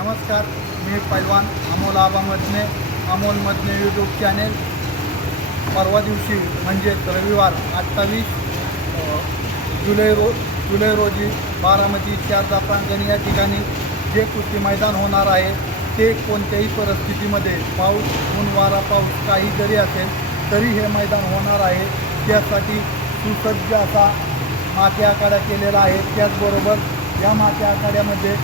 नमस्कार मी पैलवान अमोल आबा अमोलमधने अमोल यूट्यूब चॅनेल परवा दिवशी म्हणजेच रविवार अठ्ठावीस जुलै रो जुलै रोजी बारामती शारदा प्रांगण या ठिकाणी जे कुस्ती मैदान होणार आहे ते कोणत्याही परिस्थितीमध्ये पाऊस ऊन वारा पाऊस काही जरी असेल तरी हे मैदान होणार आहे. त्यासाठी सुसज्ज असा माती आखाडा केलेला आहे. त्याचबरोबर या माती आखाड्यामध्ये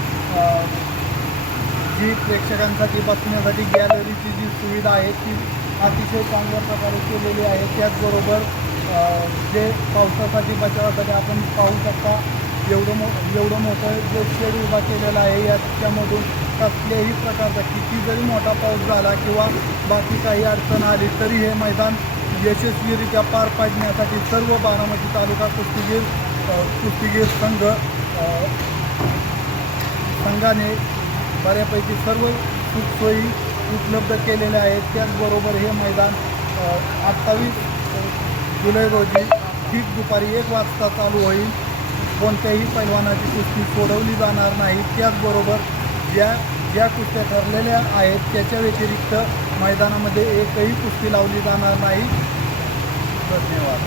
जी प्रेक्षकांसाठी बसण्यासाठी गॅलरीची जी सुविधा आहे ती अतिशय चांगल्या प्रकारे केलेली आहे. त्याचबरोबर जे पावसासाठी बचावासाठी आपण पाहू शकता एवढं मो एवढं मोठं जे शेड उभा केलेला आहे याच्यामधून कसल्याही प्रकारचा किती जरी मोठा पाऊस झाला किंवा बाकी काही अडचण आली तरी हे मैदान यशस्वीरित्या पार पाडण्यासाठी सर्व बारामती तालुका कुस्तीगीर कुस्तीगीर संघ संघाने बऱ्यापैकी सर्व सुखसोयी उपलब्ध केलेल्या आहेत. त्याचबरोबर हे मैदान अठ्ठावीस जुलै रोजी ठीक दुपारी एक वाजता चालू होईल. कोणत्याही पैलवानाची कुस्ती सोडवली जाणार नाही. त्याचबरोबर ज्या ज्या कुस्त्या ठरलेल्या आहेत त्याच्या व्यतिरिक्त मैदानामध्ये एकही कुस्ती लावली जाणार नाही. धन्यवाद.